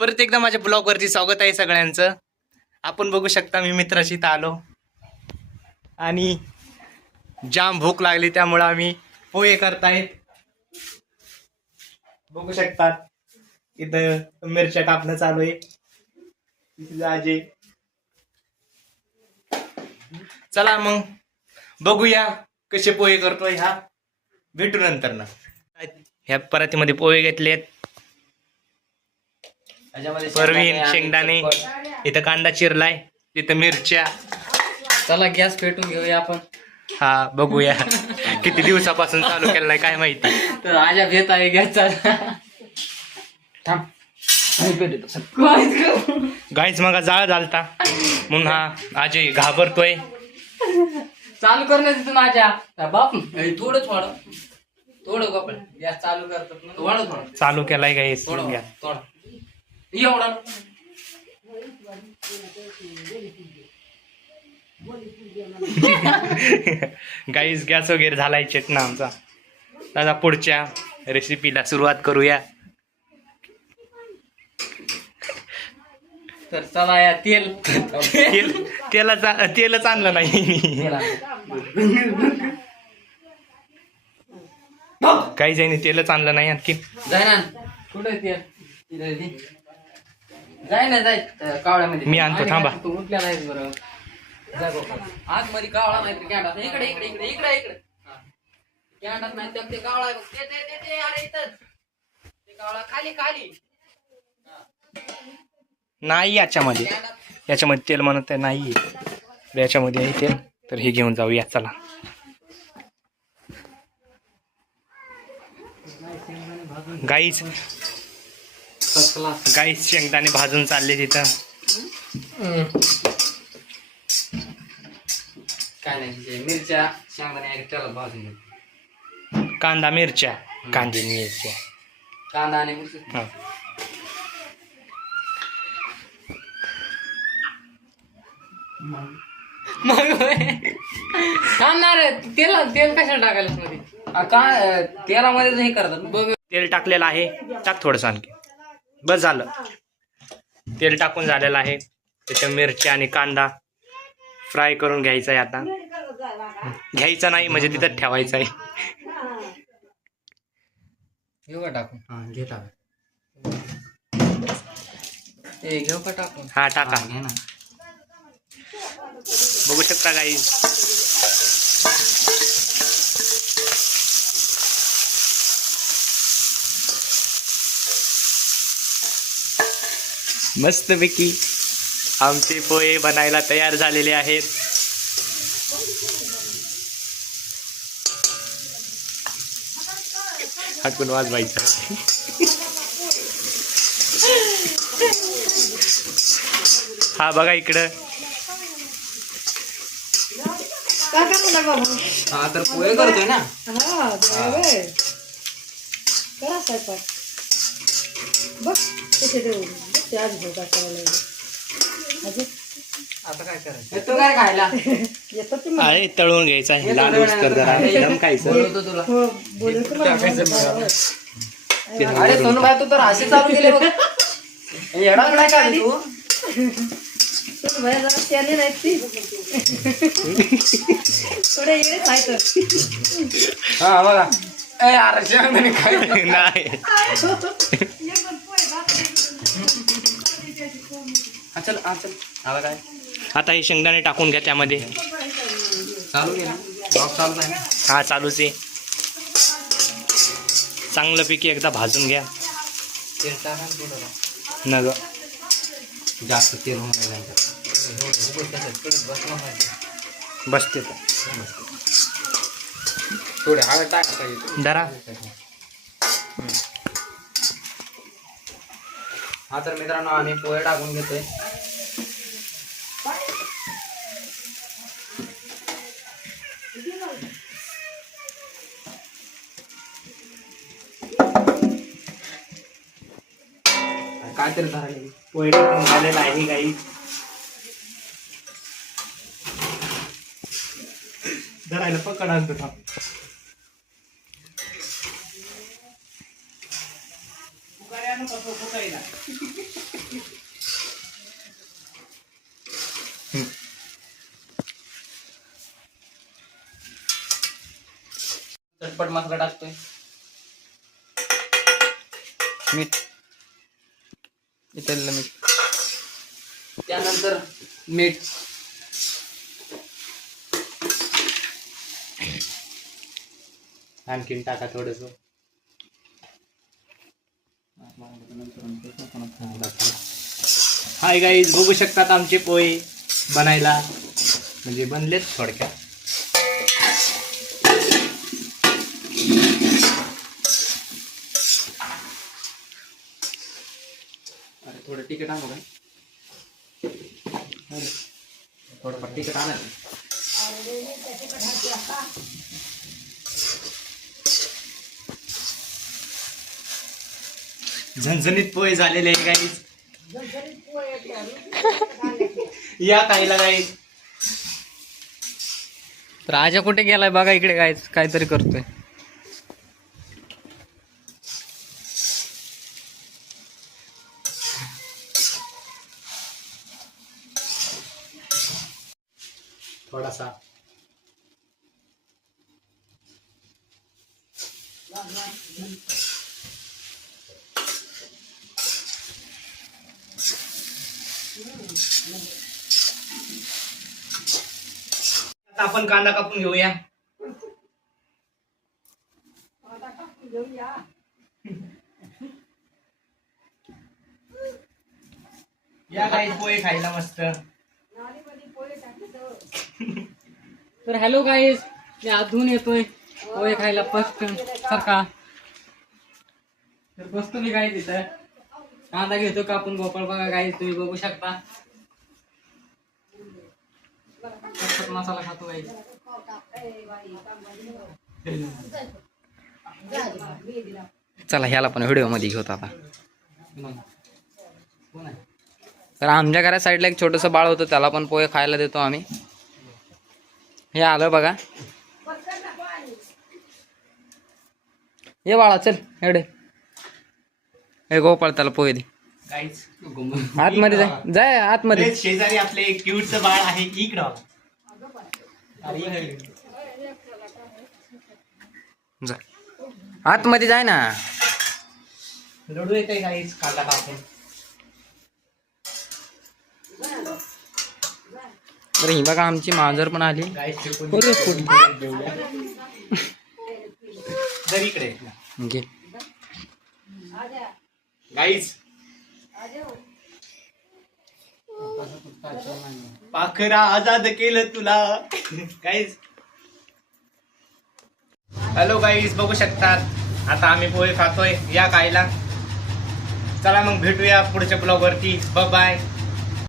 परत एकदा माझ्या ब्लॉगवरती स्वागत आहे सगळ्यांचं. आपण बघू शकता मी मित्राशी तर आलो. आणि जाम भूक लागली त्यामुळं आम्ही पोहे करतायत. बघू शकतात इथं मिरच्या कापणं चालू आहे. आजे चला मग बघूया कसे पोहे करतोय ह्या भेटू नंतर ना ह्या परातीमध्ये पोहे घेतलेत. त्याच्यामध्ये परवीन शेंगदाणे. इथं कांदा चिरलाय तिथं मिरच्या. चला गॅस पेटून घेऊया आपण. हा बघूया. किती दिवसापासून चालू केलाय काय माहिती. तर आजा भेट आहे गॅसचा थांब. गाईच मग जाळ झालता. म्हणून हा अजय घाबरतोय. चालू करण्यात तिथून आजा बाप. थोडंच वाढ थोडं गॅस चालू करतात ना वाढ थोडं. चालू केलाय गाईस थोडं थोडं. एवढा. गाईस गॅस वगैरे झालाय चटना आमचा. दादा पुढच्या रेसिपीला सुरुवात करूया. तर चला या तेल. तेल तेलाचा तेलच आणलं नाही. तेल. काही जाईने तेलच आणलं नाही आणखी. जाय ना. कुठे तेल. जाय ना जाय. त्या कावळ्यामध्ये. मी आणतो, आणि थांबा. काय तू उठल्या नाहीस बरं. जा गोपाळ. आतमध्ये कावळा नाही कॅन्डात इकडे इकडे इकडे इकडे इकडे. कॅन्डात नाही तर ते कावळा आहे बघ. ते ते ते ते अरे इथंच ते कावळा खाली खाली. नाही याच्यामध्ये. कॅन्डात याच्यामध्ये तेल म्हणत आहे नाही याच्यामध्ये आहे तेल. तर हे घेऊन जाऊया चला. गाईच गाईच शेंगदाणे भाजून चालले तिथं. काय नाही मिरच्या शेंगदाणे भाजून. कांदा मिरच्या. कांदे मिरच्या. कांदा आणि मिरची. हा. मग थांबणार तेल तेल कशाला टाकायला मध्ये आ, काय तेलामध्ये हे करतात. बघ. तेल टाकलेलं आहे. टाक थोडंसं आणखी. बस झालं. तेल टाकून झालेलं आहे. त्याच्या मिरच्या आणि कांदा फ्राय करून घ्यायचा आहे आता. घ्यायचा नाही म्हणजे तिथं ठेवायचा आहे टाकून? हा घे टाक. ए घेऊ का टाकून? हा टाका. बघू शकता काही मस्तपैकी आमचे पोहे बनायला तयार झालेले आहेत. हटकून वाजवायचं. हा बघा इकडं. हा तर पोहे करतोय ना? हा बघ ते आज काय करायला लागले. अजून आता काय करायचं? येतो काय खायला? येतात ते मला. अरे तळून घ्यायचा आहे. लाल होईस्तोवर जरा. दम खायचं. बोलवतो तुला. हो अरे सोनू भाई तू तर असे चालू बघ. काय काय तू? जरा त्याने नाही ती. थोडे हा बघा. ए अरे शेंगदाणे नाही. चल हा चल. आला काय आता हे शेंगदाणे टाकून घ्या त्यामध्ये. चालू आहे हा चालूच आहे. चांगलं पैकी एकदा भाजून घ्या. तेल टाका ना. नग. जास्त तेल. बसते. थोडे हळद टाका पाहिजे. जरा हा तर मित्रांनो आम्ही पोहे टाकून घेतोय. काय तरी झाले वैरण निघालेला आहे गाई धरायला पकडा तुझा चटपट मसाला असतोय मीठ. इथलं मीठ त्यानंतर मीठ. आणखीन टाका थोडस. हाय गाईज बघू शकतात आमचे पोहे बनायला. म्हणजे बनलेत थोडक्यात. अरे थोडं तिखट आणू काय थोडंफार तिखट आणा झणझणीत पोहे झालेले आहे गाईज या काहीला गाईज राजा कुठे गेलाय? बघा इकडे काय काहीतरी करतोय. थोडासा. आता आपण कांदा कापून घेऊया. या काही पोहे खायला मस्त. तर हॅलो गाईज मी अजून येतोय. पोहे खायला फर्स्ट सारखा तर बसतो मी गाईज इथं. कांदा घेतो कापून गोपाळ? बघा गाईज तुम्ही बघू शकता. मसाला खातो गाईज चला ह्याला पण व्हिडिओमध्ये घेऊत आता. तर आमच्या घरा साईडला एक छोटस बाळ होतं त्याला पण पोहे खायला देतो आम्ही. हे आलं बघा. ये बाळा चल एवढे. हे गोपाळ त्याला पोहे दे. आतमध्ये जाय जाय आतमध्ये. शेजारी आपले क्यूटचं बाळ आहे इकडं. जा. आतमध्ये जाय ना. रडू येते गाईज कांदा कापून तर ही बघा आमची मांजर पण आली. घे. गाईज पाखरा आजाद केलं तुला. गाईज हॅलो गाईज बघू शकतात. आता आम्ही पोहे खातोय या खायला चला मग भेटूया पुढच्या ब्लॉग वरती. बाय